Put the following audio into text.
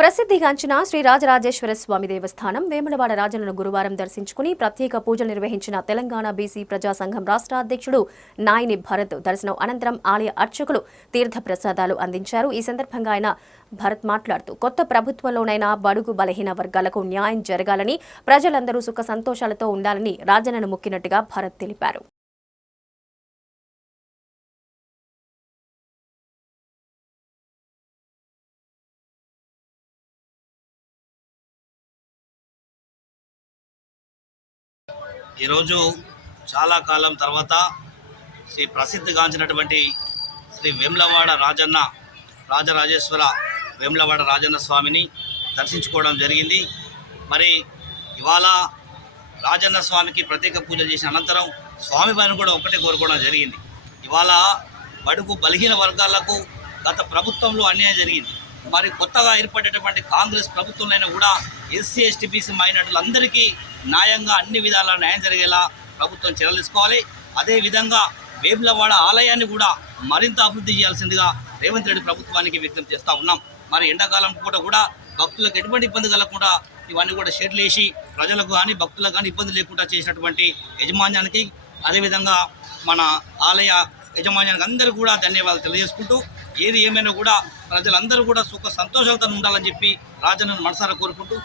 ప్రసిద్ధిగాంచిన శ్రీ రాజరాజేశ్వర స్వామి దేవస్థానం వేములవాడ రాజులను గురువారం దర్శించుకుని ప్రత్యేక పూజలు నిర్వహించిన తెలంగాణ బీసీ ప్రజా సంఘం రాష్ట్ర అధ్యక్షుడు నాయని భరత్ దర్శనం అనంతరం ఆలయ అర్చకులు తీర్థ ప్రసాదాలు అందించారు. ఈ సందర్భంగా ఆయన భరత్ మాట్లాడుతూ కొత్త ప్రభుత్వంలోనైనా బడుగు బలహీన వర్గాలకు న్యాయం జరగాలని ప్రజలందరూ సుఖ సంతోషాలతో ఉండాలని రాజనను మొక్కినట్టుగా భరత్ తెలిపారు. ఈరోజు చాలా కాలం తర్వాత శ్రీ ప్రసిద్ధిగాంచినటువంటి శ్రీ వేములవాడ రాజన్న రాజరాజేశ్వర వేములవాడ రాజన్న స్వామిని దర్శించుకోవడం జరిగింది. మరి ఇవాళ రాజన్న స్వామికి ప్రత్యేక పూజ చేసిన అనంతరం స్వామి వారిని కూడా ఒకటే కోరుకోవడం జరిగింది. ఇవాళ బడుగు బలహీన వర్గాలకు గత ప్రభుత్వంలో అన్యాయం జరిగింది. మరి కొత్తగా ఏర్పడేటటువంటి కాంగ్రెస్ ప్రభుత్వంలో కూడా ఎస్సీ ఎస్టీ బీసీ మైనార్టీలందరికీ న్యాయంగా అన్ని విధాల న్యాయం జరిగేలా ప్రభుత్వం చర్యలు తీసుకోవాలి. అదేవిధంగా వేములవాడ ఆలయాన్ని కూడా మరింత అభివృద్ధి చేయాల్సిందిగా రేవంత్ రెడ్డి ప్రభుత్వానికి వ్యక్తం చేస్తూ ఉన్నాం. మరి ఎండాకాలం పూట కూడా భక్తులకు ఎటువంటి ఇబ్బంది కలగకుండా ఇవన్నీ కూడా షెడ్లు వేసి ప్రజలకు కానీ భక్తులకు కానీ ఇబ్బంది లేకుండా చేసినటువంటి యజమాన్యానికి అదేవిధంగా మన ఆలయ యజమాన్యానికి అందరూ కూడా ధన్యవాదాలు తెలియజేసుకుంటూ ఏది ఏమైనా కూడా ప్రజలందరూ కూడా సుఖ సంతోషాలతో ఉండాలని చెప్పి రాజన్నను మనసారా కోరుకుంటూ